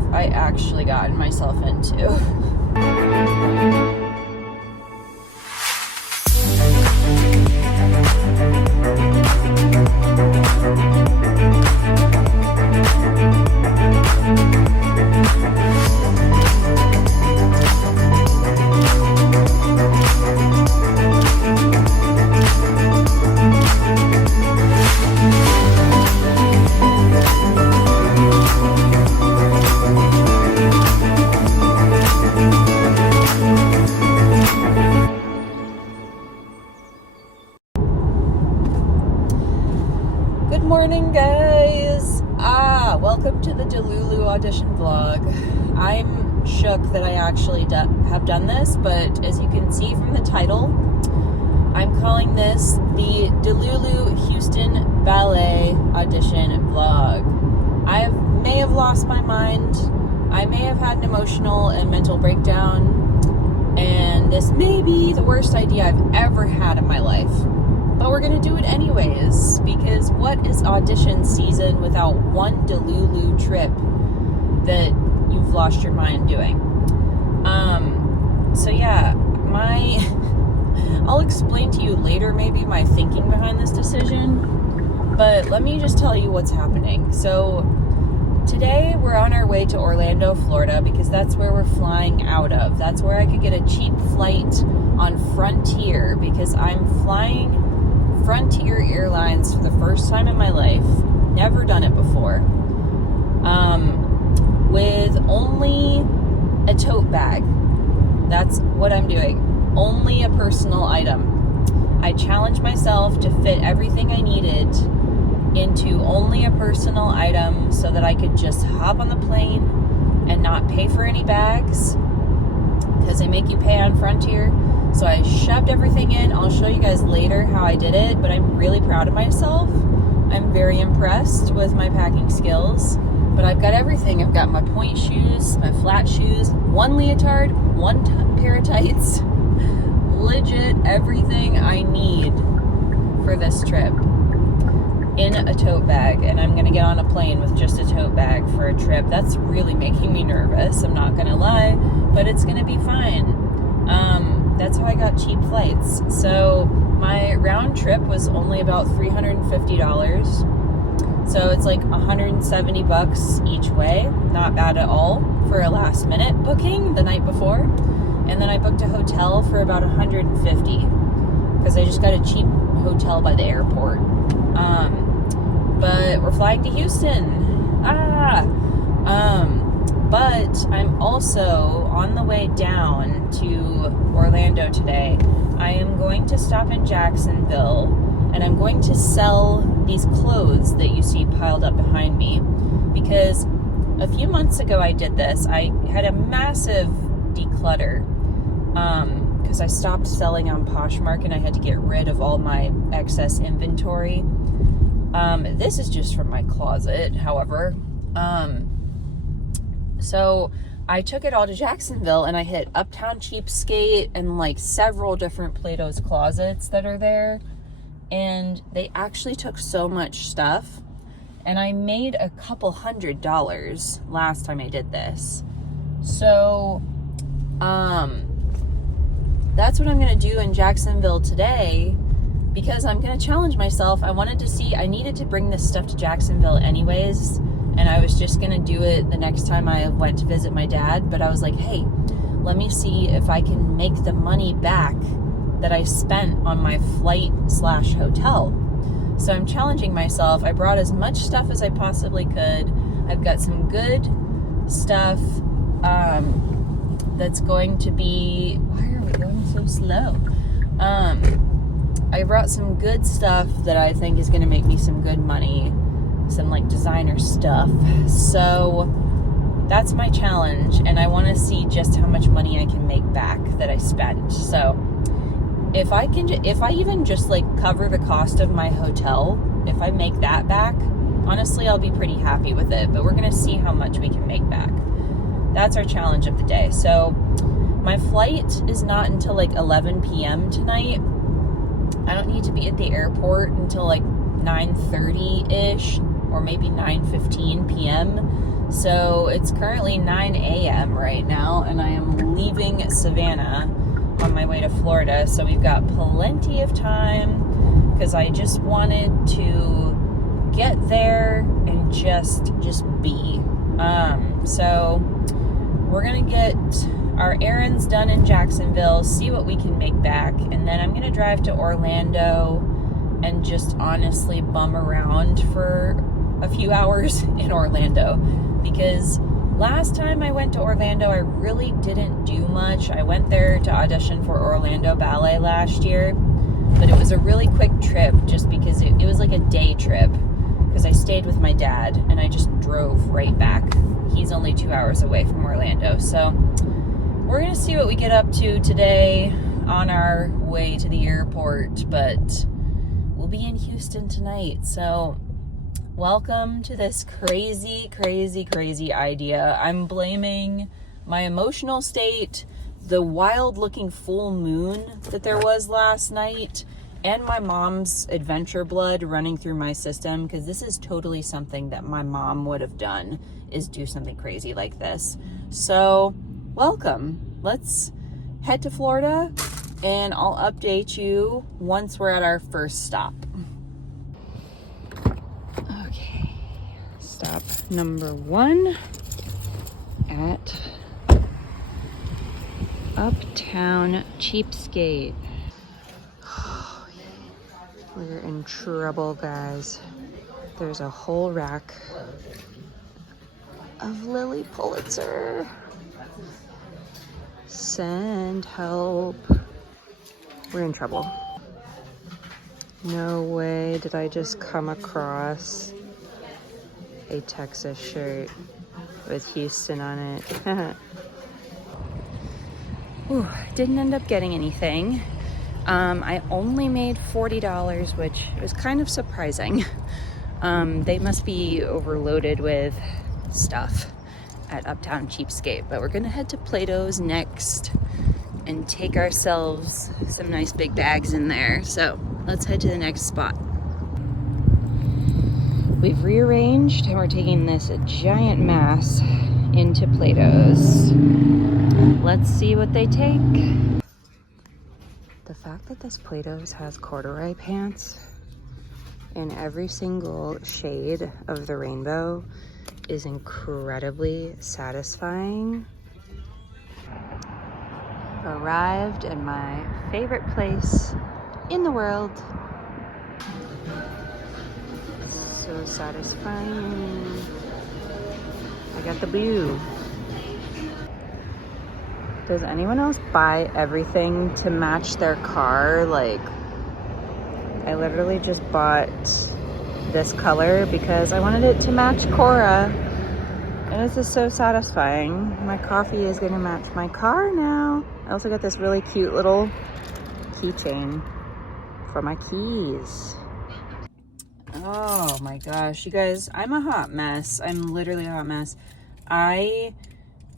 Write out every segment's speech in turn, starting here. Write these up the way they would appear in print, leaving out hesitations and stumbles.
have I actually gotten myself into? Good morning, guys. Welcome to the Delulu audition vlog. I'm shook that I actually have done this, but as you can see from the title, I'm calling this the Delulu Houston Ballet audition vlog. I may have lost my mind. I may have had an emotional and mental breakdown, and this may be the worst idea I've ever had in my life. But we're going to do it anyways, because what is audition season without one Delulu trip that you've lost your mind doing? So yeah, I'll explain to you later maybe my thinking behind this decision, but let me just tell you what's happening. So today we're on our way to Orlando, Florida, because that's where we're flying out of. That's where I could get a cheap flight on Frontier, because I'm flying Frontier Airlines for the first time in my life. Never done it before. With only a tote bag. That's what I'm doing. Only a personal item. I challenged myself to fit everything I needed into only a personal item so that I could just hop on the plane and not pay for any bags, because they make you pay on Frontier. So I shoved everything in. I'll show you guys later how I did it, but I'm really proud of myself. I'm very impressed with my packing skills, but I've got everything. I've got my point shoes, my flat shoes, one leotard, one pair of tights, legit everything I need for this trip in a tote bag. And I'm gonna get on a plane with just a tote bag for a trip. That's really making me nervous, I'm not gonna lie, but it's gonna be fine. That's how I got cheap flights. So my round trip was only about $350. So it's like $170 each way. Not bad at all for a last minute booking the night before. And then I booked a hotel for about $150 because I just got a cheap hotel by the airport. But we're flying to Houston. But I'm also on the way down to Orlando today. I am going to stop in Jacksonville, and I'm going to sell these clothes that you see piled up behind me, because a few months ago I did this. I had a massive declutter because I stopped selling on Poshmark and I had to get rid of all my excess inventory. This is just from my closet, however. So I took it all to Jacksonville, and I hit Uptown Cheapskate and like several different Plato's Closets that are there. And they actually took so much stuff, and I made a couple $100 last time I did this. So, that's what I'm going to do in Jacksonville today, because I'm going to challenge myself. I needed to bring this stuff to Jacksonville anyways. And I was just going to do it the next time I went to visit my dad. But I was like, hey, let me see if I can make the money back that I spent on my flight/hotel. So I'm challenging myself. I brought as much stuff as I possibly could. I've got some good stuff that's going to be... Why are we going so slow? I brought some good stuff that I think is going to make me some good money. Some like designer stuff. So that's my challenge, and I want to see just how much money I can make back that I spent. So if I even just like cover the cost of my hotel, if I make that back, honestly I'll be pretty happy with it. But we're gonna see how much we can make back. That's our challenge of the day. So my flight is not until like 11 p.m. tonight. I don't need to be at the airport until like 9:30-ish or maybe 9:15 p.m. So it's currently 9 a.m. right now, and I am leaving Savannah on my way to Florida. So we've got plenty of time because I just wanted to get there and just be. So we're gonna get our errands done in Jacksonville, see what we can make back, and then I'm gonna drive to Orlando and just honestly bum around for a few hours in Orlando, because last time I went to Orlando I really didn't do much. I went there to audition for Orlando Ballet last year, but it was a really quick trip just because it was like a day trip, because I stayed with my dad and I just drove right back. He's only 2 hours away from Orlando. So we're gonna see what we get up to today on our way to the airport, but we'll be in Houston tonight. So welcome to this crazy idea. I'm blaming my emotional state, the wild looking full moon that there was last night, and my mom's adventure blood running through my system, because this is totally something that my mom would have done, is do something crazy like this. So welcome. Let's head to Florida and I'll update you once we're at our first stop. Okay, stop number 1 at Uptown Cheapskate. We're in trouble, guys. There's a whole rack of Lily Pulitzer. Send help. We're in trouble. No way did I just come across a Texas shirt with Houston on it. Ooh, didn't end up getting anything. I only made $40, which was kind of surprising. They must be overloaded with stuff at Uptown Cheapskate, but we're gonna head to Plato's next and take ourselves some nice big bags in there. So let's head to the next spot. We've rearranged and we're taking this giant mass into Plato's. Let's see what they take. The fact that this Plato's has corduroy pants in every single shade of the rainbow is incredibly satisfying. Arrived at my favorite place in the world. So satisfying. I got the blue. Does anyone else buy everything to match their car? Like, I literally just bought this color because I wanted it to match Cora, and this is so satisfying. My coffee is gonna match my car now. I also got this really cute little keychain for my keys. Oh my gosh, you guys, I'm a hot mess. I'm literally a hot mess. I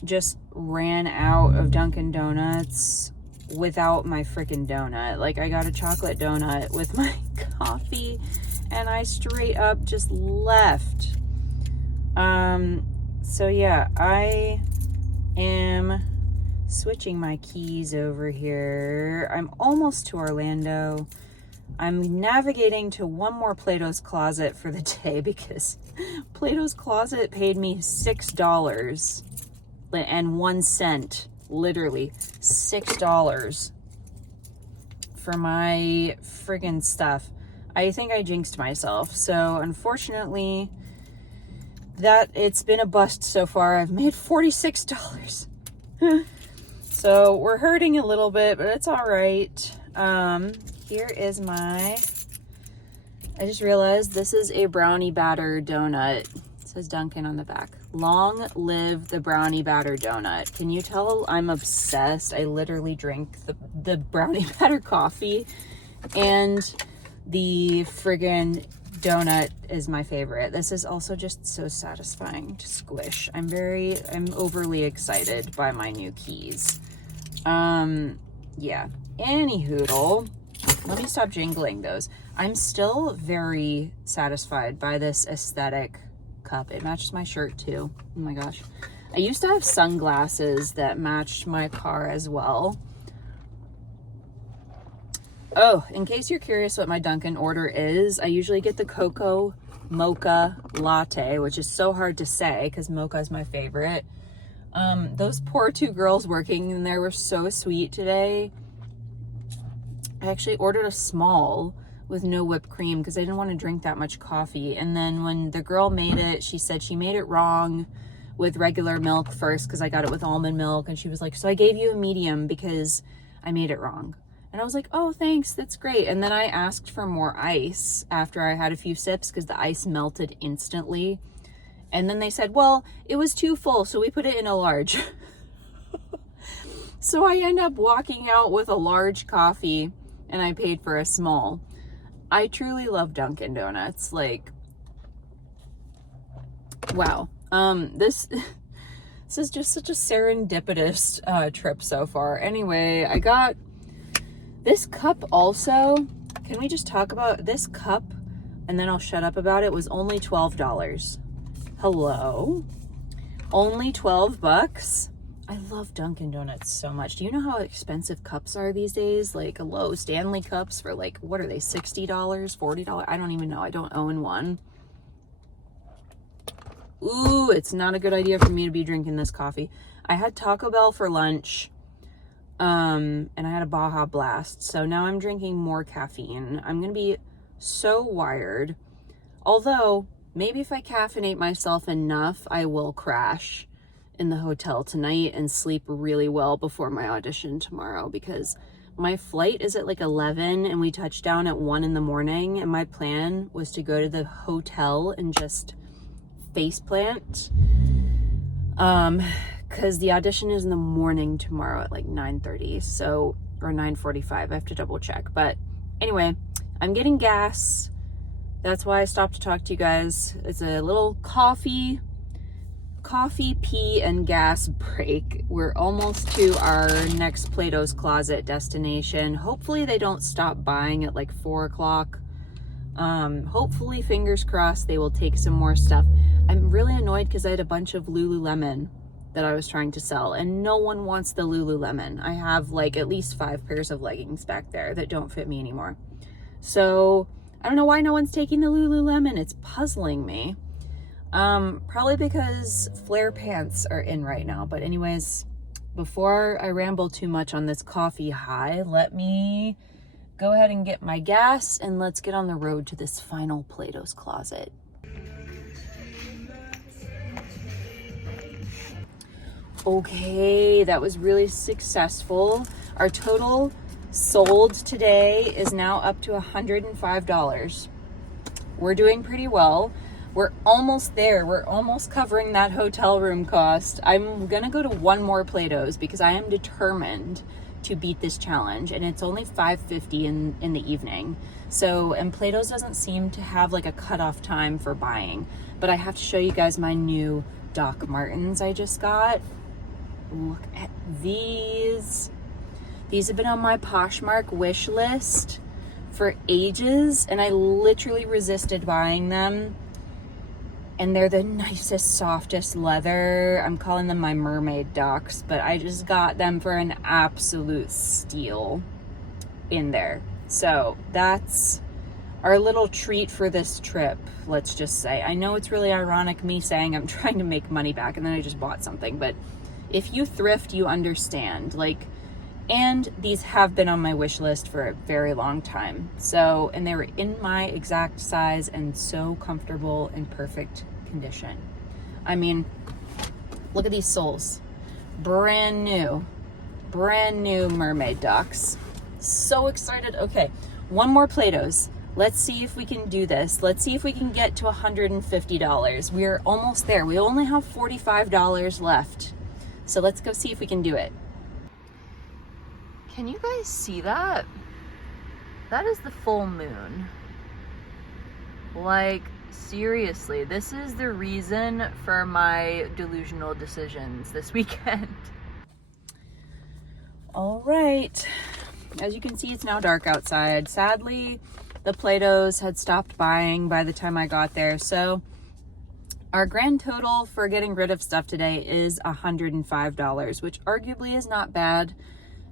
just ran out of Dunkin' Donuts without my freaking donut. Like, I got a chocolate donut with my coffee and I straight up just left. So yeah, I am switching my keys over here. I'm almost to Orlando. I'm navigating to one more Plato's Closet for the day because Plato's Closet paid me $6.01, literally $6 for my friggin' stuff. I think I jinxed myself. So unfortunately, that it's been a bust so far. I've made $46. So we're hurting a little bit, but it's all right. Here is I just realized this is a brownie batter donut. It says Dunkin' on the back. Long live the brownie batter donut. Can you tell I'm obsessed? I literally drink the brownie batter coffee, and the friggin' donut is my favorite. This is also just so satisfying to squish. I'm overly excited by my new keys. Yeah. Anyhoodle, let me stop jingling those. I'm still very satisfied by this aesthetic cup. It matches my shirt too. Oh my gosh. I used to have sunglasses that matched my car as well. Oh, in case you're curious what my Dunkin' order is, I usually get the cocoa mocha latte, which is so hard to say because mocha is my favorite. Those poor two girls working in there were so sweet today. I actually ordered a small with no whipped cream because I didn't want to drink that much coffee. And then when the girl made it, she said she made it wrong with regular milk first because I got it with almond milk. And she was like, so I gave you a medium because I made it wrong. And I was like, oh, thanks, that's great. And then I asked for more ice after I had a few sips because the ice melted instantly. And then they said, well, it was too full, so we put it in a large. So I end up walking out with a large coffee and I paid for a small. I truly love Dunkin' Donuts. Like, wow. This is just such a serendipitous trip so far. Anyway, I got this cup also. Can we just talk about this cup and then I'll shut up about it? Was only $12. Hello? Only 12 bucks? I love Dunkin' Donuts so much. Do you know how expensive cups are these days? Like a low Stanley cups for like, what are they, $60, $40? I don't even know. I don't own one. Ooh, it's not a good idea for me to be drinking this coffee. I had Taco Bell for lunch, and I had a Baja Blast. So now I'm drinking more caffeine. I'm going to be so wired. Although, maybe if I caffeinate myself enough, I will crash in the hotel tonight and sleep really well before my audition tomorrow because my flight is at like 11 and we touch down at 1 in the morning. And my plan was to go to the hotel and just face plant. Because the audition is in the morning tomorrow at like 9:30. So, or 9:45. I have to double check. But anyway, I'm getting gas. That's why I stopped to talk to you guys. It's a little coffee, pee, and gas break. We're almost to our next Plato's Closet destination. Hopefully they don't stop buying at like 4 o'clock. Hopefully, fingers crossed, they will take some more stuff. I'm really annoyed because I had a bunch of Lululemon that I was trying to sell and no one wants the Lululemon. I have like at least 5 pairs of leggings back there that don't fit me anymore. So I don't know why no one's taking the Lululemon. It's puzzling me. Probably because flare pants are in right now. But anyways, before I ramble too much on this coffee high, let me go ahead and get my gas and let's get on the road to this final Plato's Closet. Okay, that was really successful. Our total sold today is now up to $105. We're doing pretty well. We're almost there. We're almost covering that hotel room cost. I'm gonna go to one more Plato's because I am determined to beat this challenge, and it's only $5.50 in the evening. So, and Plato's doesn't seem to have like a cutoff time for buying, but I have to show you guys my new Doc Martens I just got. Look at these. These have been on my Poshmark wish list for ages, and I literally resisted buying them. And they're the nicest, softest leather. I'm calling them my mermaid docs, but I just got them for an absolute steal in there. So that's our little treat for this trip, let's just say. I know it's really ironic me saying I'm trying to make money back and then I just bought something, but if you thrift, you understand. Like, and these have been on my wish list for a very long time. So, and they were in my exact size and so comfortable and perfect condition. I mean, look at these soles. Brand new mermaid docs. So excited. Okay, one more Plato's. Let's see if we can do this. Let's see if we can get to $150. We're almost there. We only have $45 left. So let's go see if we can do it. Can you guys see that? That is the full moon. Like, seriously, this is the reason for my delusional decisions this weekend. All right. As you can see, it's now dark outside. Sadly, the Plato's had stopped buying by the time I got there. So Our grand total for getting rid of stuff today is $105, which arguably is not bad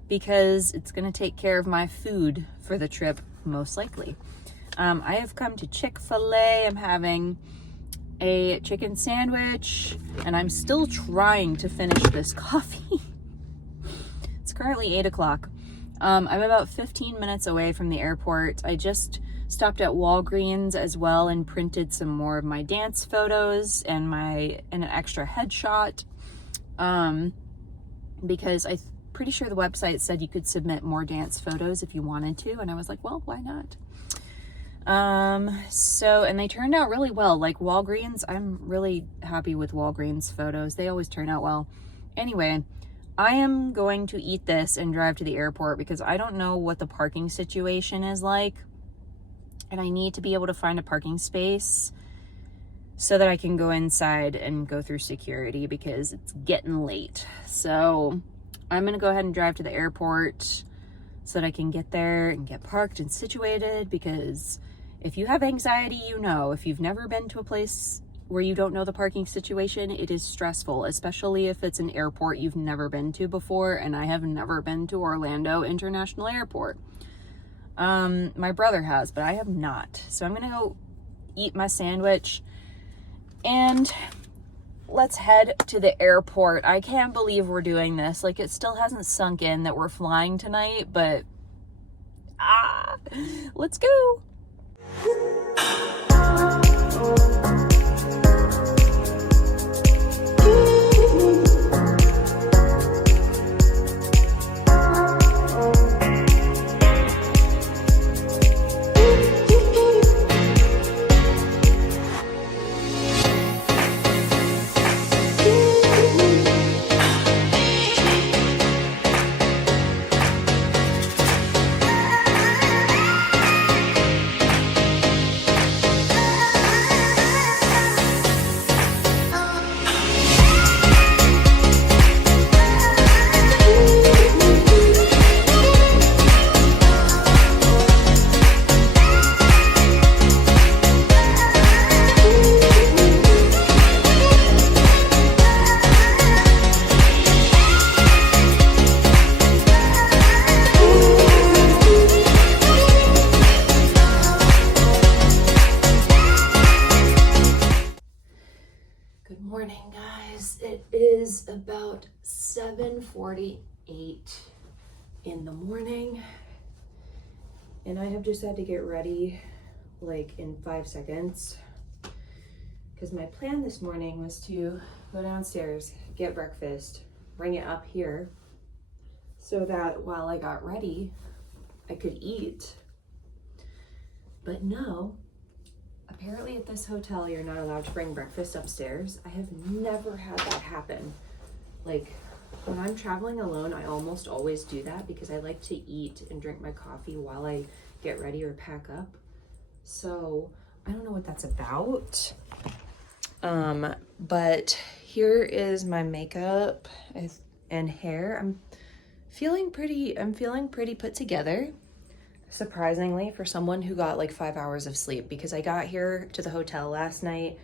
because it's going to take care of my food for the trip, most likely. I have come to Chick-fil-A. I'm having a chicken sandwich, and I'm still trying to finish this coffee. It's currently 8 o'clock. I'm about 15 minutes away from the airport. I just stopped at Walgreens as well and printed some more of my dance photos and an extra headshot, because I'm pretty sure the website said you could submit more dance photos if you wanted to, and I was like, well, why not? And they turned out really well. Like Walgreens, I'm really happy with Walgreens photos. They always turn out well. Anyway, I am going to eat this and drive to the airport because I don't know what the parking situation is like. And I need to be able to find a parking space so that I can go inside and go through security because it's getting late. So I'm going to go ahead and drive to the airport so that I can get there and get parked and situated, because if you have anxiety, you know, if you've never been to a place where you don't know the parking situation, it is stressful, especially if it's an airport you've never been to before, and I have never been to Orlando International Airport. My brother has, but I have not. So I'm gonna go eat my sandwich and let's head to the airport. I can't believe we're doing this. Like, it still hasn't sunk in that we're flying tonight, but let's go. Good morning, guys. It is about 7:48 in the morning, and I have just had to get ready like in 5 seconds because my plan this morning was to go downstairs, get breakfast, bring it up here so that while I got ready, I could eat. But no, apparently at this hotel, you're not allowed to bring breakfast upstairs. I have never had that happen. Like, when I'm traveling alone, I almost always do that because I like to eat and drink my coffee while I get ready or pack up. So I don't know what that's about. But here is my makeup and hair. I'm feeling pretty put together, surprisingly, for someone who got like 5 hours of sleep, because I got here to the hotel last night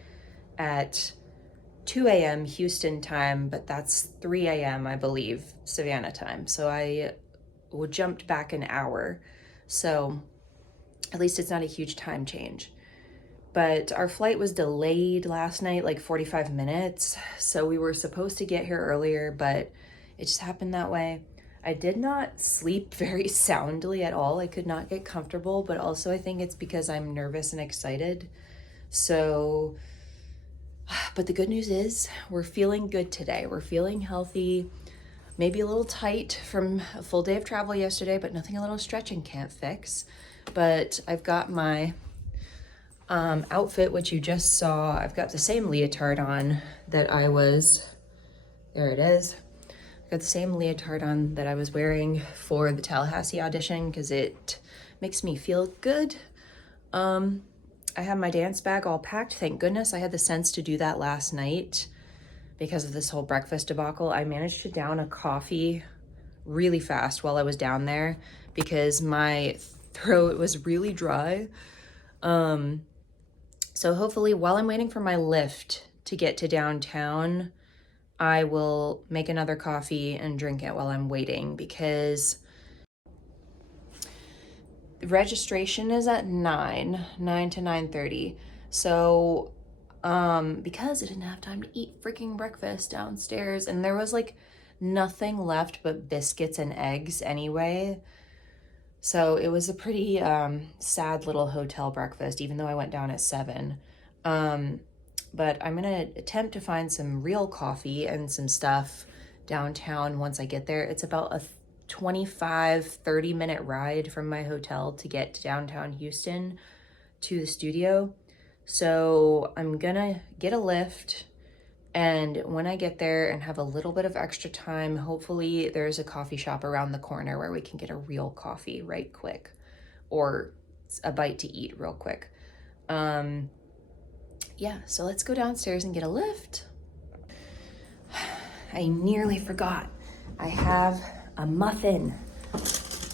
at 2 a.m. Houston time, but that's 3 a.m. I believe Savannah time. So I jumped back an hour. So at least it's not a huge time change. But our flight was delayed last night, like 45 minutes. So we were supposed to get here earlier, but it just happened that way. I did not sleep very soundly at all. I could not get comfortable, but also I think it's because I'm nervous and excited. So, but the good news is we're feeling good today. We're feeling healthy, maybe a little tight from a full day of travel yesterday, but nothing a little stretching can't fix. But I've got my outfit, which you just saw. I've got the same leotard on that I was, there it is. Got the same leotard on that I was wearing for the Tallahassee audition because it makes me feel good. I have my dance bag all packed. Thank goodness I had the sense to do that last night because of this whole breakfast debacle. I managed to down a coffee really fast while I was down there because my throat was really dry. So hopefully while I'm waiting for my lift to get to downtown, I will make another coffee and drink it while I'm waiting, because registration is at 9 to 9:30. So because I didn't have time to eat freaking breakfast downstairs, and there was like nothing left but biscuits and eggs anyway. So it was a pretty sad little hotel breakfast, even though I went down at 7. But I'm gonna attempt to find some real coffee and some stuff downtown once I get there. It's about a 25-30 minute ride from my hotel to get to downtown Houston to the studio. So I'm gonna get a Lyft, and when I get there and have a little bit of extra time, hopefully there's a coffee shop around the corner where we can get a real coffee right quick, or a bite to eat real quick. Yeah, so let's go downstairs and get a Lyft. I nearly forgot. I have a muffin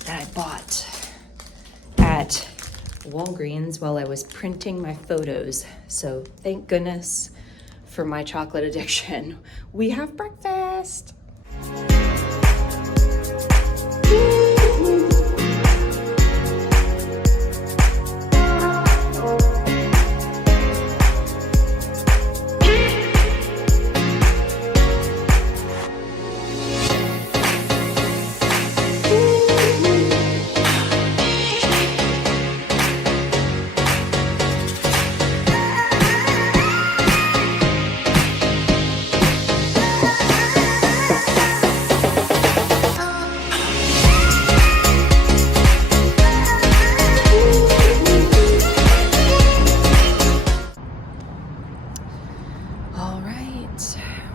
that I bought at Walgreens while I was printing my photos. So thank goodness for my chocolate addiction. We have breakfast.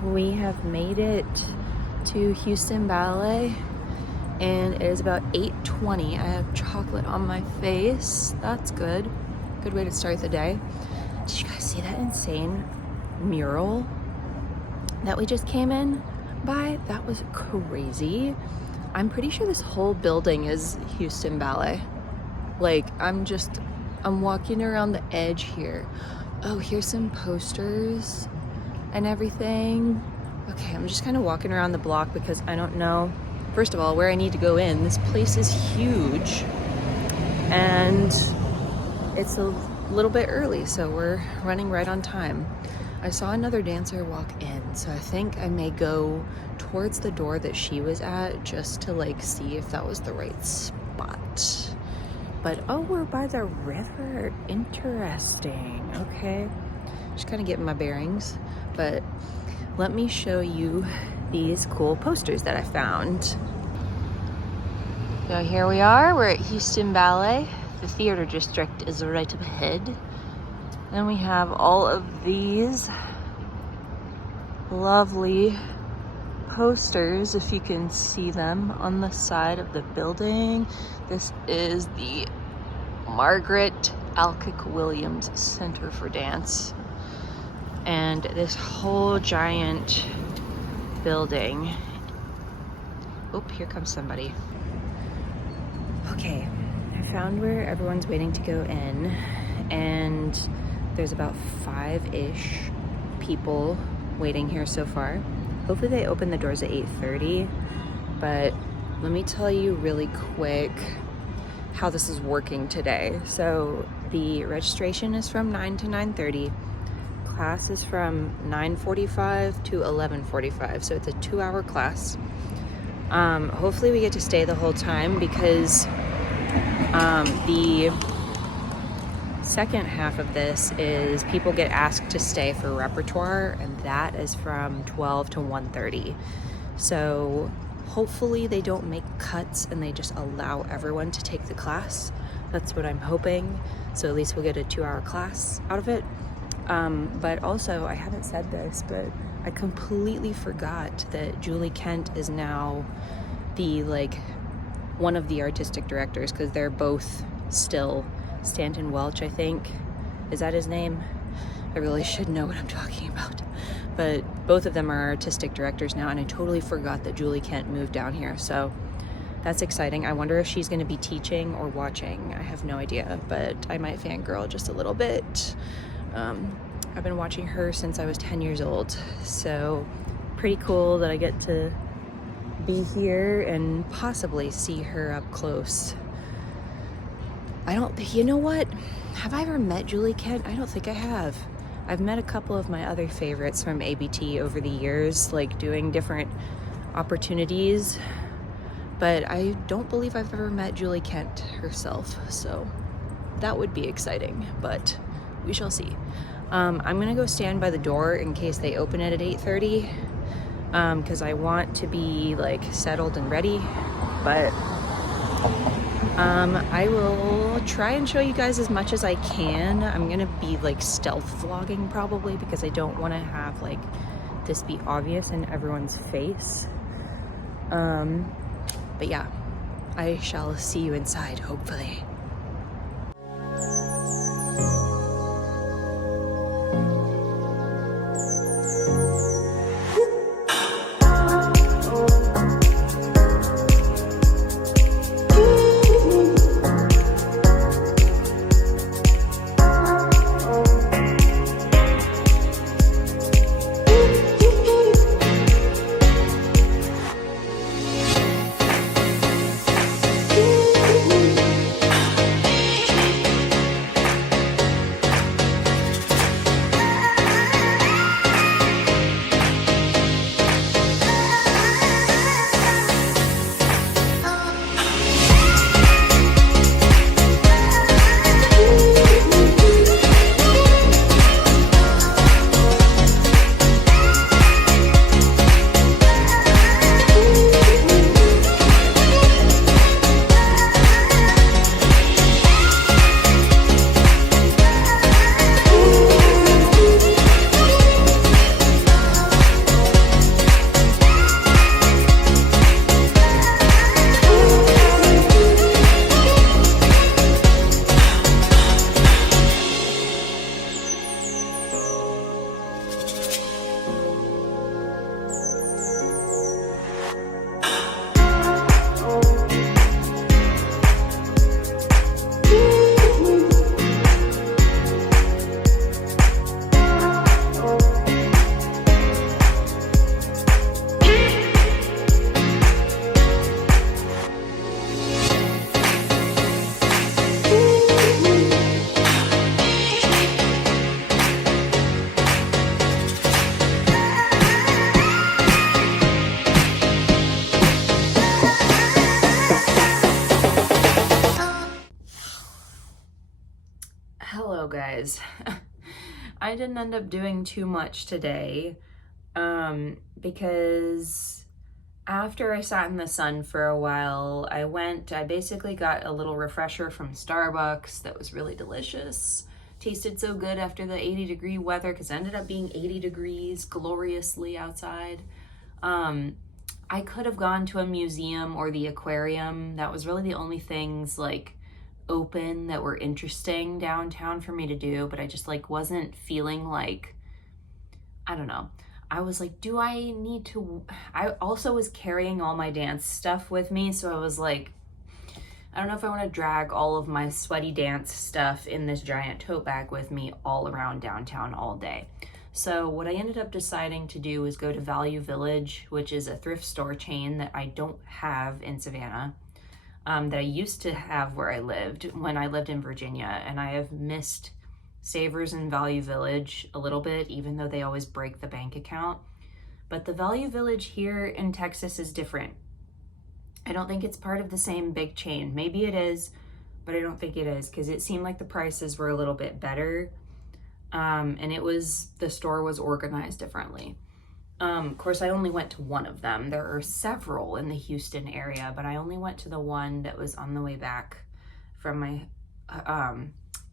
We have made it to Houston Ballet, and it is about 8:20. I have chocolate on my face. That's good. Good way to start the day. Did you guys see that insane mural that we just came in by? That was crazy. I'm pretty sure this whole building is Houston Ballet. Like, I'm walking around the edge here. Oh, here's some posters and everything. Okay, I'm just kind of walking around the block because I don't know, first of all, where I need to go in. This place is huge, and it's a little bit early, so we're running right on time. I saw another dancer walk in, so I think I may go towards the door that she was at just to like see if that was the right spot. But oh, we're by the river. Interesting. Okay, just kind of getting my bearings. But let me show you these cool posters that I found. So here we are, we're at Houston Ballet. The theater district is right up ahead. And we have all of these lovely posters, if you can see them, on the side of the building. This is the Margaret Alcock Williams Center for Dance. And this whole giant building. Oh, here comes somebody. Okay, I found where everyone's waiting to go in, and there's about 5-ish people waiting here so far. Hopefully they open the doors at 8:30, but let me tell you really quick how this is working today. So the registration is from 9 to 9:30. Class is from 9:45 to 11:45, so it's a 2-hour class. Hopefully we get to stay the whole time, because the second half of this is people get asked to stay for repertoire, and that is from 12 to 1:30. So hopefully they don't make cuts and they just allow everyone to take the class. That's what I'm hoping. So at least we'll get a 2-hour class out of it. But also, I haven't said this, but I completely forgot that Julie Kent is now one of the artistic directors, because they're both still Stanton Welch, I think. Is that his name? I really should know what I'm talking about. But both of them are artistic directors now, and I totally forgot that Julie Kent moved down here. So that's exciting. I wonder if she's going to be teaching or watching. I have no idea, but I might fangirl just a little bit. I've been watching her since I was 10 years old. So pretty cool that I get to be here and possibly see her up close. You know what? Have I ever met Julie Kent? I don't think I have. I've met a couple of my other favorites from ABT over the years, like doing different opportunities, but I don't believe I've ever met Julie Kent herself, so that would be exciting, but we shall see. I'm gonna go stand by the door in case they open it at 8:30, because I want to be like settled and ready, but I will try and show you guys as much as I can. I'm gonna be like stealth vlogging probably because I don't want to have like this be obvious in everyone's face. But yeah, I shall see you inside, hopefully. Hello guys. I didn't end up doing too much today because after I sat in the sun for a while, I basically got a little refresher from Starbucks that was really delicious. Tasted so good after the 80-degree weather because it ended up being 80 degrees gloriously outside. I could have gone to a museum or the aquarium. That was really the only things like open that were interesting downtown for me to do, but I just like wasn't feeling like, I don't know. I was like, do I need to? I also was carrying all my dance stuff with me, so I was like, I don't know if I want to drag all of my sweaty dance stuff in this giant tote bag with me all around downtown all day. So what I ended up deciding to do was go to Value Village, which is a thrift store chain that I don't have in Savannah. That I used to have where I lived when I lived in Virginia, and I have missed Savers and Value Village a little bit, even though they always break the bank account. But the Value Village here in Texas is different. I don't think it's part of the same big chain. Maybe it is, but I don't think it is because it seemed like the prices were a little bit better. And the store was organized differently. Of course, I only went to one of them. There are several in the Houston area, but I only went to the one that was on the way back from my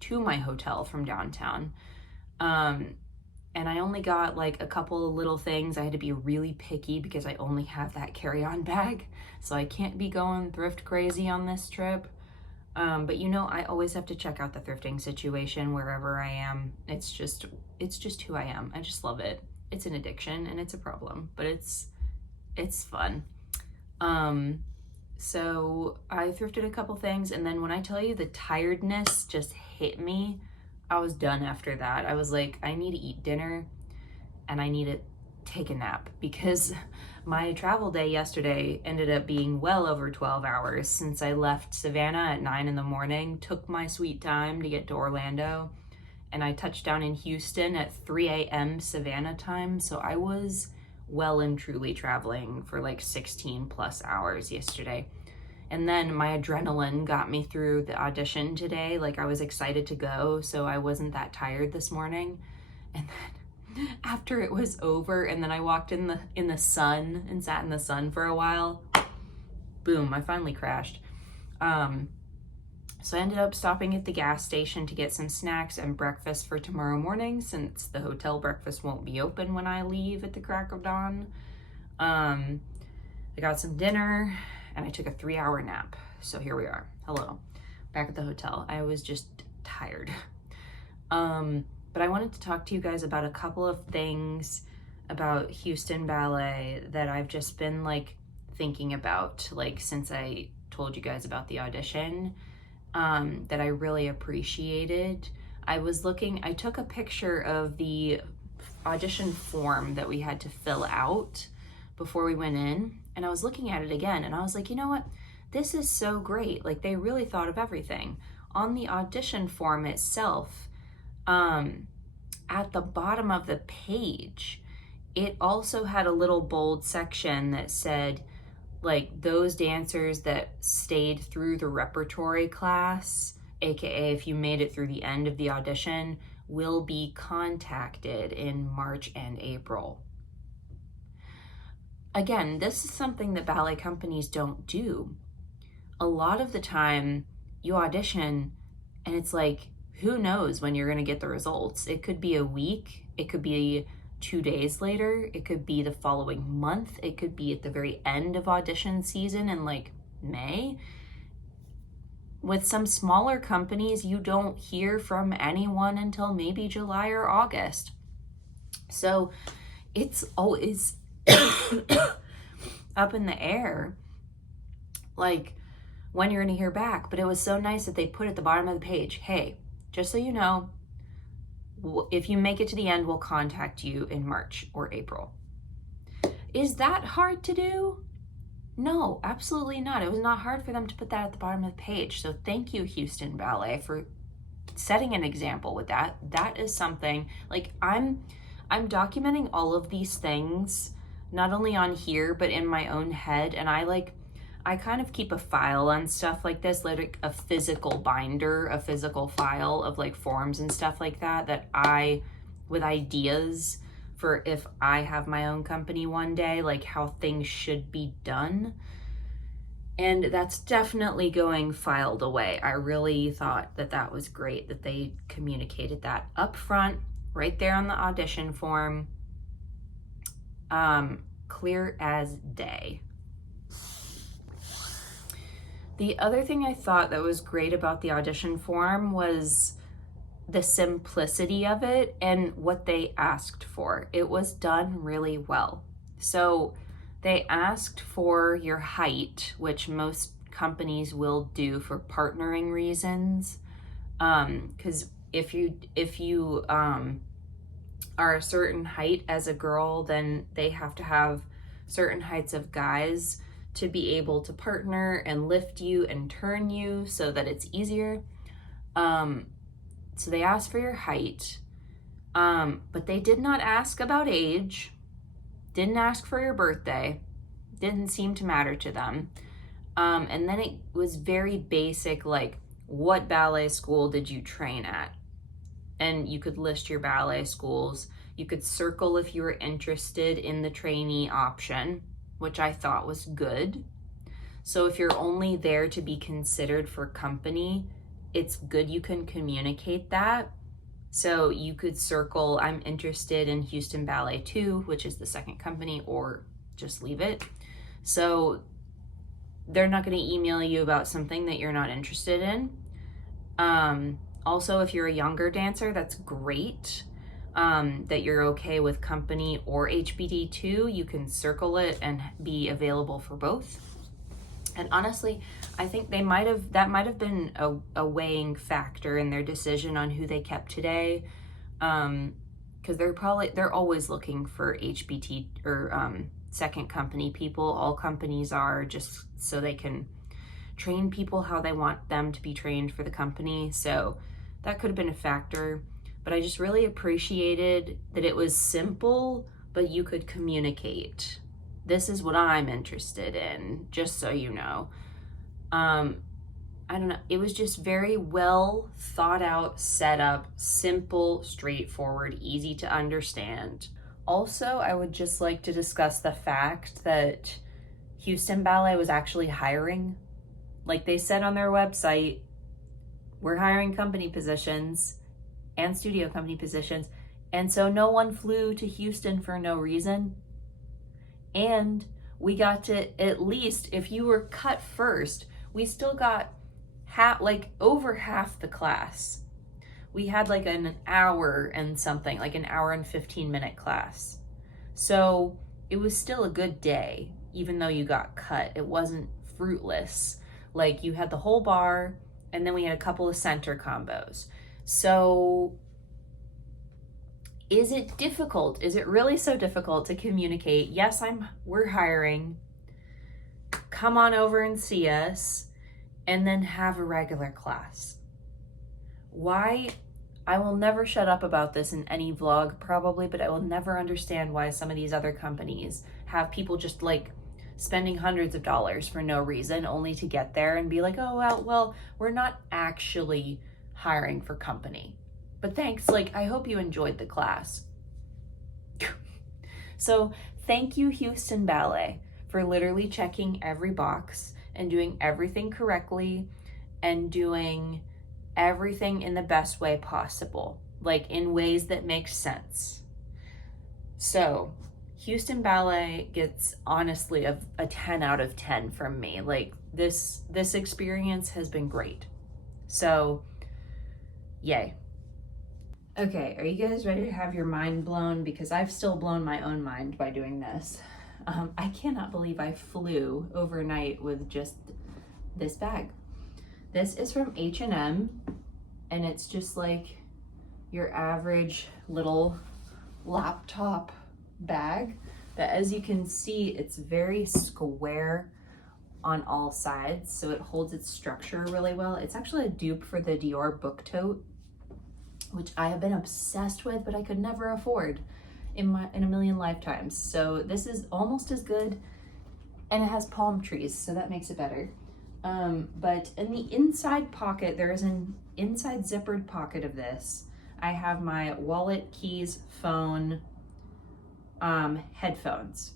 to my hotel from downtown. And I only got like a couple of little things. I had to be really picky because I only have that carry-on bag, so I can't be going thrift crazy on this trip. But you know, I always have to check out the thrifting situation wherever I am. It's just who I am. I just love it. It's an addiction and it's a problem, but it's fun. So I thrifted a couple things, and then when I tell you the tiredness just hit me, I was done after that. I was like, I need to eat dinner and I need to take a nap, because my travel day yesterday ended up being well over 12 hours since I left Savannah at 9 in the morning, took my sweet time to get to Orlando, and I touched down in Houston at 3 a.m. Savannah time. So I was well and truly traveling for like 16 plus hours yesterday. And then my adrenaline got me through the audition today. Like, I was excited to go, so I wasn't that tired this morning. And then after it was over, and then I walked in the sun and sat in the sun for a while, boom, I finally crashed. So I ended up stopping at the gas station to get some snacks and breakfast for tomorrow morning, since the hotel breakfast won't be open when I leave at the crack of dawn. I got some dinner and I took a 3-hour nap. So here we are. Hello. Back at the hotel. I was just tired. But I wanted to talk to you guys about a couple of things about Houston Ballet that I've just been like thinking about, like, since I told you guys about the audition, that I really appreciated. I took a picture of the audition form that we had to fill out before we went in, and I was looking at it again, and I was like, you know what? This is so great. Like, they really thought of everything. On the audition form itself, at the bottom of the page, it also had a little bold section that said, like, those dancers that stayed through the repertory class, aka if you made it through the end of the audition, will be contacted in March and April. Again, this is something that ballet companies don't do. A lot of the time you audition and it's like, who knows when you're going to get the results? It could be a week, it could be 2 days later, it could be the following month, it could be at the very end of audition season in like May. With some smaller companies, you don't hear from anyone until maybe July or August. So it's always up in the air, like, when you're going to hear back. But it was so nice that they put at the bottom of the page, hey, just so you know, if you make it to the end, we'll contact you in March or April. Is that hard to do? No, absolutely not. It was not hard for them to put that at the bottom of the page. So thank you, Houston Ballet, for setting an example with that. That is something, like, I'm documenting all of these things, not only on here, but in my own head. And I kind of keep a file on stuff like this, like a physical binder, a physical file of like forms and stuff like that with ideas for if I have my own company one day, like how things should be done. And that's definitely going filed away. I really thought that that was great that they communicated that up front, right there on the audition form, clear as day. The other thing I thought that was great about the audition form was the simplicity of it and what they asked for. It was done really well. So they asked for your height, which most companies will do for partnering reasons. Because if you are a certain height as a girl, then they have to have certain heights of guys to be able to partner and lift you and turn you so that it's easier. So they asked for your height, but they did not ask about age, didn't ask for your birthday, didn't seem to matter to them. And then it was very basic, like, what ballet school did you train at? And you could list your ballet schools. You could circle if you were interested in the trainee option, which I thought was good. So if you're only there to be considered for company, it's good you can communicate that. So you could circle, I'm interested in Houston Ballet 2, which is the second company, or just leave it. So they're not going to email you about something that you're not interested in. Also, if you're a younger dancer, that's great. That you're okay with company or HBD2, you can circle it and be available for both. And honestly, I think that might have been a weighing factor in their decision on who they kept today. Because they're always looking for HBT or second company people. All companies are, just so they can train people how they want them to be trained for the company. So that could have been a factor. But I just really appreciated that it was simple, but you could communicate. This is what I'm interested in, just so you know. I don't know. It was just very well thought out, set up, simple, straightforward, easy to understand. Also, I would just like to discuss the fact that Houston Ballet was actually hiring. Like they said on their website, we're hiring company positions and studio company positions. And so no one flew to Houston for no reason. And we got to, at least if you were cut first, we still got over half the class. We had like an hour and something, like an hour and 15-minute class. So it was still a good day, even though you got cut. It wasn't fruitless. Like you had the whole bar, and then we had a couple of center combos. So is it difficult? Is it really so difficult to communicate? Yes, we're hiring. Come on over and see us, and then have a regular class. Why? I will never shut up about this in any vlog probably, but I will never understand why some of these other companies have people just like spending hundreds of dollars for no reason, only to get there and be like, oh, well, we're not actually hiring for company. But thanks, like, I hope you enjoyed the class. So thank you, Houston Ballet, for literally checking every box and doing everything correctly and doing everything in the best way possible, like in ways that make sense. So Houston Ballet gets honestly a 10 out of 10 from me. Like this experience has been great. So yay. Okay, are you guys ready to have your mind blown? Because I've still blown my own mind by doing this. I cannot believe I flew overnight with just this bag. This is from H&M, and it's just like your average little laptop bag. But as you can see, it's very square on all sides, so it holds its structure really well. It's actually a dupe for the Dior book tote, which I have been obsessed with, but I could never afford in a million lifetimes. So this is almost as good, and it has palm trees, so that makes it better. But in the inside pocket, there is an inside zippered pocket of this. I have my wallet, keys, phone, headphones.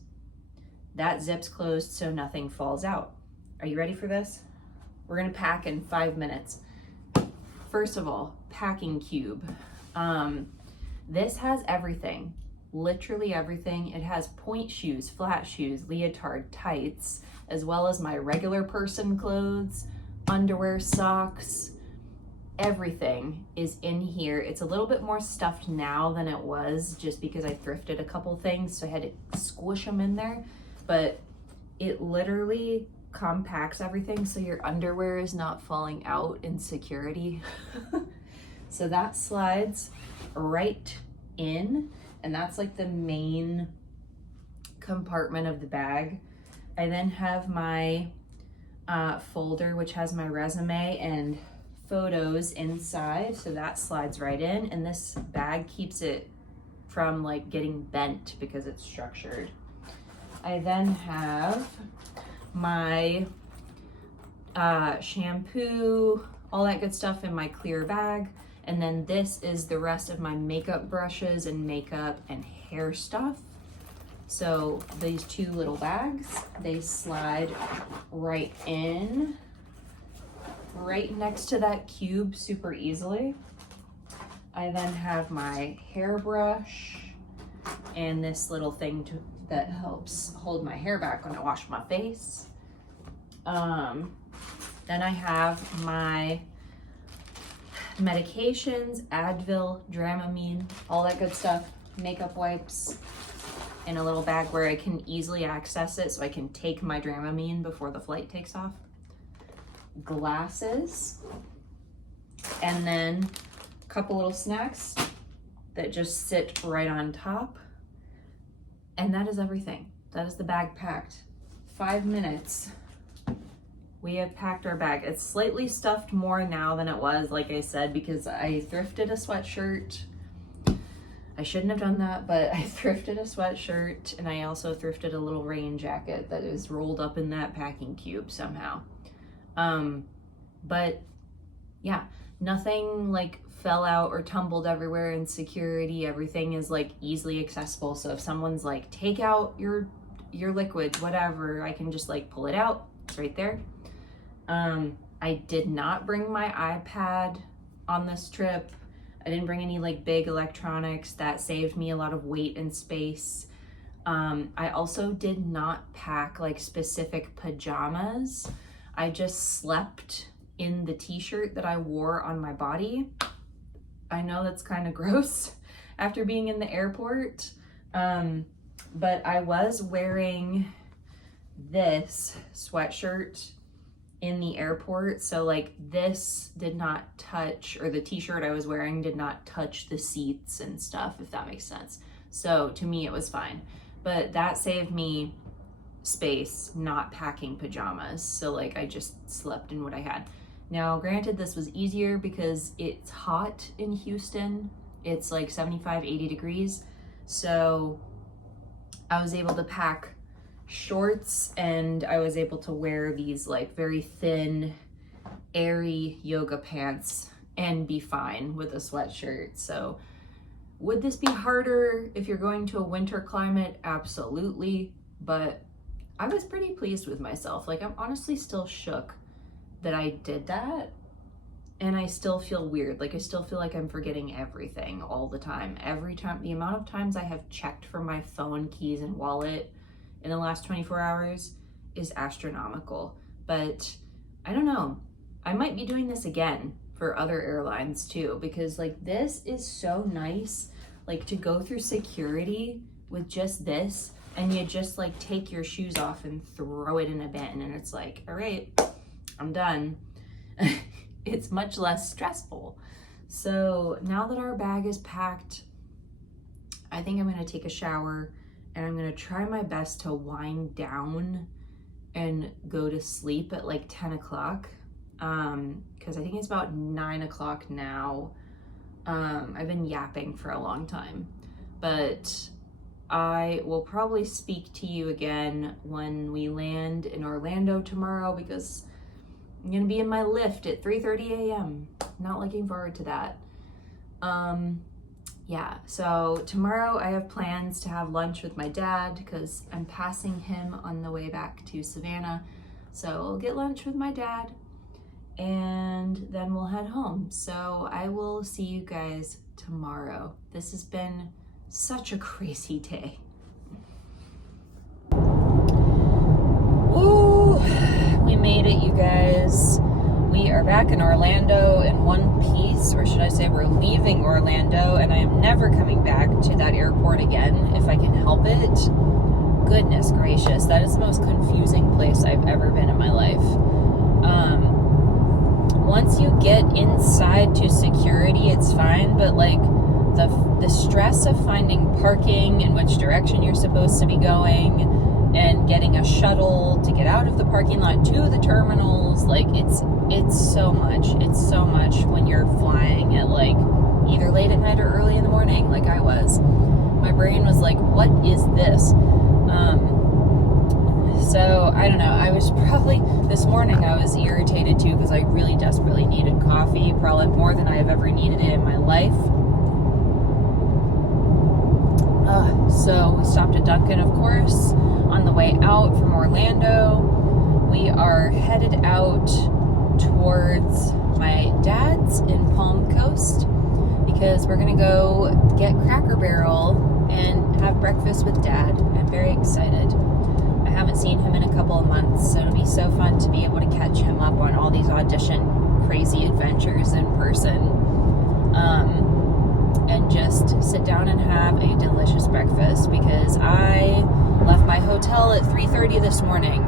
That zips closed so nothing falls out. Are you ready for this? We're gonna pack in 5 minutes. First of all, packing cube. This has everything, literally everything. It has point shoes, flat shoes, leotard, tights, as well as my regular person clothes, underwear, socks, everything is in here. It's a little bit more stuffed now than it was, just because I thrifted a couple things, so I had to squish them in there, but it literally compacts everything so your underwear is not falling out in security. So that slides right in, and that's like the main compartment of the bag. I then have my folder, which has my resume and photos inside, so that slides right in, and this bag keeps it from like getting bent because it's structured. I then have my shampoo, all that good stuff in my clear bag, and then this is the rest of my makeup brushes and makeup and hair stuff. So these two little bags, they slide right in, right next to that cube super easily. I then have my hairbrush and this little thing that helps hold my hair back when I wash my face. Then I have my medications, Advil, Dramamine, all that good stuff, makeup wipes, in a little bag where I can easily access it so I can take my Dramamine before the flight takes off. Glasses, and then a couple little snacks that just sit right on top. And that is everything. That is the bag packed. 5 minutes. We have packed our bag. It's slightly stuffed more now than it was, like I said, because I thrifted a sweatshirt. I shouldn't have done that, but I thrifted a sweatshirt, and I also thrifted a little rain jacket that is rolled up in that packing cube somehow. But yeah, nothing like fell out or tumbled everywhere in security. Everything is like easily accessible. So if someone's like, take out your liquids, whatever, I can just like pull it out. It's right there. I did not bring my iPad on this trip. I didn't bring any like big electronics. That saved me a lot of weight and space. I also did not pack like specific pajamas. I just slept in the t-shirt that I wore on my body. I know that's kind of gross after being in the airport, but I was wearing this sweatshirt in the airport. So like this did not touch, or the t-shirt I was wearing did not touch the seats and stuff, if that makes sense. So to me, it was fine, but that saved me space not packing pajamas. So like I just slept in what I had. Now, granted, this was easier because it's hot in Houston. It's like 75, 80 degrees. So I was able to pack shorts, and I was able to wear these like very thin, airy yoga pants and be fine with a sweatshirt. So would this be harder if you're going to a winter climate? Absolutely. But I was pretty pleased with myself. Like, I'm honestly still shook that I did that, and I still feel weird. Like, I still feel like I'm forgetting everything all the time. Every time, the amount of times I have checked for my phone, keys, and wallet in the last 24 hours is astronomical. But I don't know, I might be doing this again for other airlines too, because like this is so nice, like to go through security with just this, and you just like take your shoes off and throw it in a bin, and it's like, all right, I'm done. It's much less stressful. So now that our bag is packed, I think I'm gonna take a shower, and I'm gonna try my best to wind down and go to sleep at like 10 o'clock. Because I think it's about 9 o'clock now. I've been yapping for a long time, but I will probably speak to you again when we land in Orlando tomorrow, because I'm gonna be in my lift at 3:30 a.m. Not looking forward to that. Yeah, so tomorrow I have plans to have lunch with my dad because I'm passing him on the way back to Savannah. So I'll get lunch with my dad, and then we'll head home. So I will see you guys tomorrow. This has been such a crazy day. Woo! We made it, you guys. We are back in Orlando in one piece, or should I say we're leaving Orlando, and I am never coming back to that airport again if I can help it. Goodness gracious, that is the most confusing place I've ever been in my life. Once you get inside to security, it's fine, but like the stress of finding parking in which direction you're supposed to be going, and getting a shuttle to get out of the parking lot to the terminals, like it's so much. It's so much when you're flying at like either late at night or early in the morning, like I was. My brain was like, what is this? So I don't know, I was probably, this morning I was irritated too, because I really desperately needed coffee, probably more than I have ever needed it in my life. So we stopped at Dunkin', of course, on the way out from Orlando. We are headed out towards my dad's in Palm Coast, because we're gonna go get Cracker Barrel and have breakfast with Dad. I'm very excited. I haven't seen him in a couple of months, so it'll be so fun to be able to catch him up on all these audition crazy adventures in person. and just sit down and have a delicious breakfast, because I left my hotel at 3:30 this morning,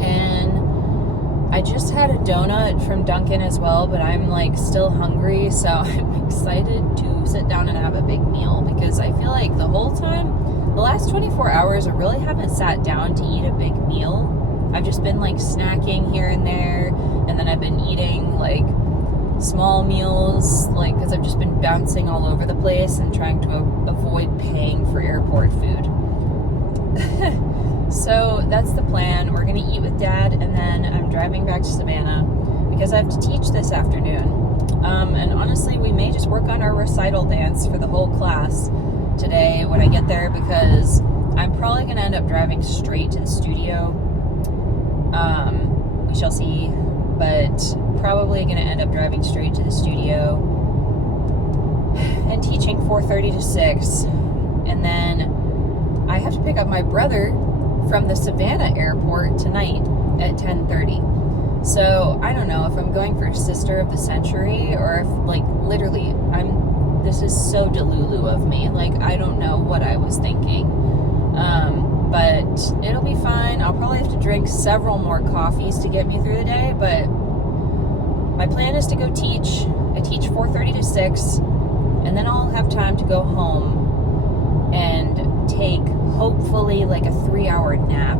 and I just had a donut from Dunkin' as well, but I'm like still hungry, so I'm excited to sit down and have a big meal, because I feel like the whole time, the last 24 hours, I really haven't sat down to eat a big meal. I've just been like snacking here and there, and then I've been eating like small meals, like, because I've just been bouncing all over the place and trying to avoid paying for airport food. So that's the plan. We're gonna eat with Dad, and then I'm driving back to Savannah because I have to teach this afternoon. And honestly, we may just work on our recital dance for the whole class today when I get there, because I'm probably gonna end up driving straight to the studio. We shall see, but probably gonna end up driving straight to the studio and teaching 4:30 to 6, and then I have to pick up my brother from the Savannah airport tonight at 10:30. So I don't know if I'm going for Sister of the Century, or if, like, literally this is so Delulu of me. Like, I don't know what I was thinking. But it'll be fine. I'll probably have to drink several more coffees to get me through the day, but my plan is to go teach. I teach 4:30 to 6, and then I'll have time to go home and take hopefully like a 3-hour nap,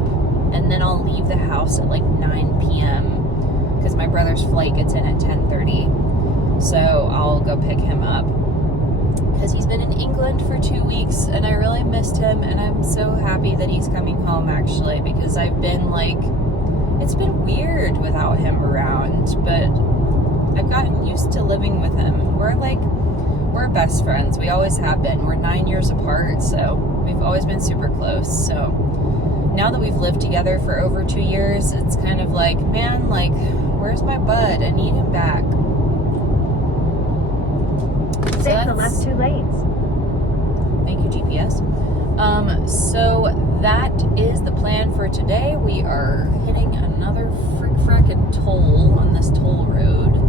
and then I'll leave the house at like 9 p.m. because my brother's flight gets in at 10:30. So I'll go pick him up, because he's been in England for 2 weeks and I really missed him, and I'm so happy that he's coming home, actually, because I've been like, it's been weird without him around, but I've gotten used to living with him. We're best friends. We always have been. We're 9 years apart, so we've always been super close. So now that we've lived together for over 2 years, it's kind of like, man, like, where's my bud? I need him back. Take the left 2 lanes. Thank you, GPS. So that is the plan for today. We are hitting another frickin' toll on this toll road.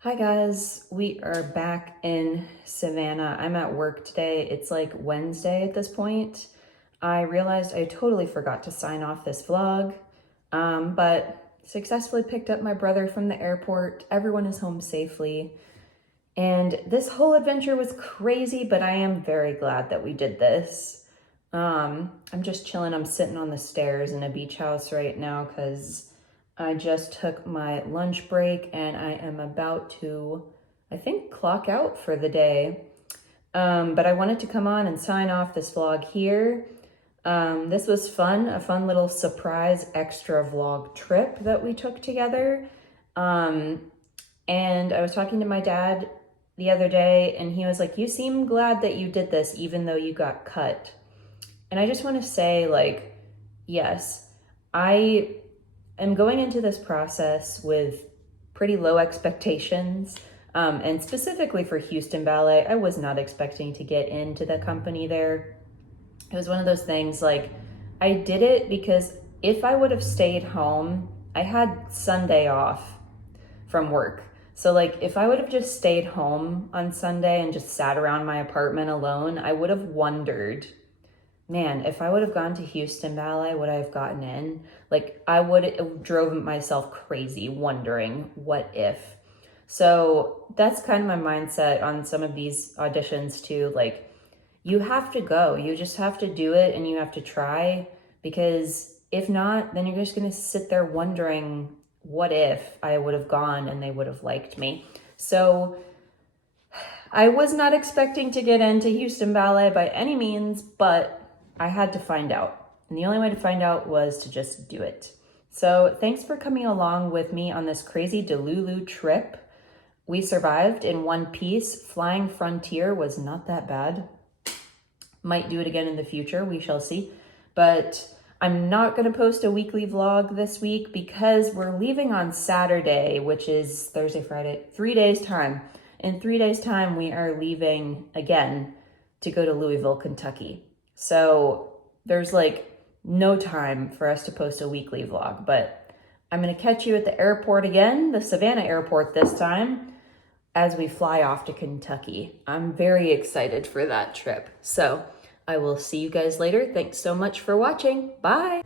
Hi guys, we are back in Savannah. I'm at work today. It's like Wednesday at this point. I realized I totally forgot to sign off this vlog, but successfully picked up my brother from the airport. Everyone is home safely. And this whole adventure was crazy, but I am very glad that we did this. I'm just chilling. I'm sitting on the stairs in a beach house right now because I just took my lunch break and I am about to, I think, clock out for the day. But I wanted to come on and sign off this vlog here. This was fun, a fun little surprise extra vlog trip that we took together. And I was talking to my dad the other day, and he was like, you seem glad that you did this even though you got cut. And I just want to say, like, yes, I am going into this process with pretty low expectations. And specifically for Houston Ballet, I was not expecting to get into the company there. It was one of those things, like, I did it because if I would have stayed home, I had Sunday off from work. So, like, if I would have just stayed home on Sunday and just sat around my apartment alone, I would have wondered, man, if I would have gone to Houston Ballet, would I have gotten in? Like, I would have driven myself crazy wondering, what if? So that's kind of my mindset on some of these auditions too. Like, you have to go, you just have to do it, and you have to try, because if not, then you're just going to sit there wondering, what if I would have gone and they would have liked me? So I was not expecting to get into Houston Ballet by any means, but I had to find out. And the only way to find out was to just do it. So thanks for coming along with me on this crazy Delulu trip. We survived in one piece. Flying Frontier was not that bad. Might do it again in the future, we shall see. But I'm not going to post a weekly vlog this week because we're leaving on Saturday, which is Thursday, Friday, 3 days time. In 3 days time, we are leaving again to go to Louisville, Kentucky. So there's like no time for us to post a weekly vlog, but I'm going to catch you at the airport again, the Savannah airport this time. as we fly off to Kentucky. I'm very excited for that trip. So I will see you guys later. Thanks so much for watching. Bye.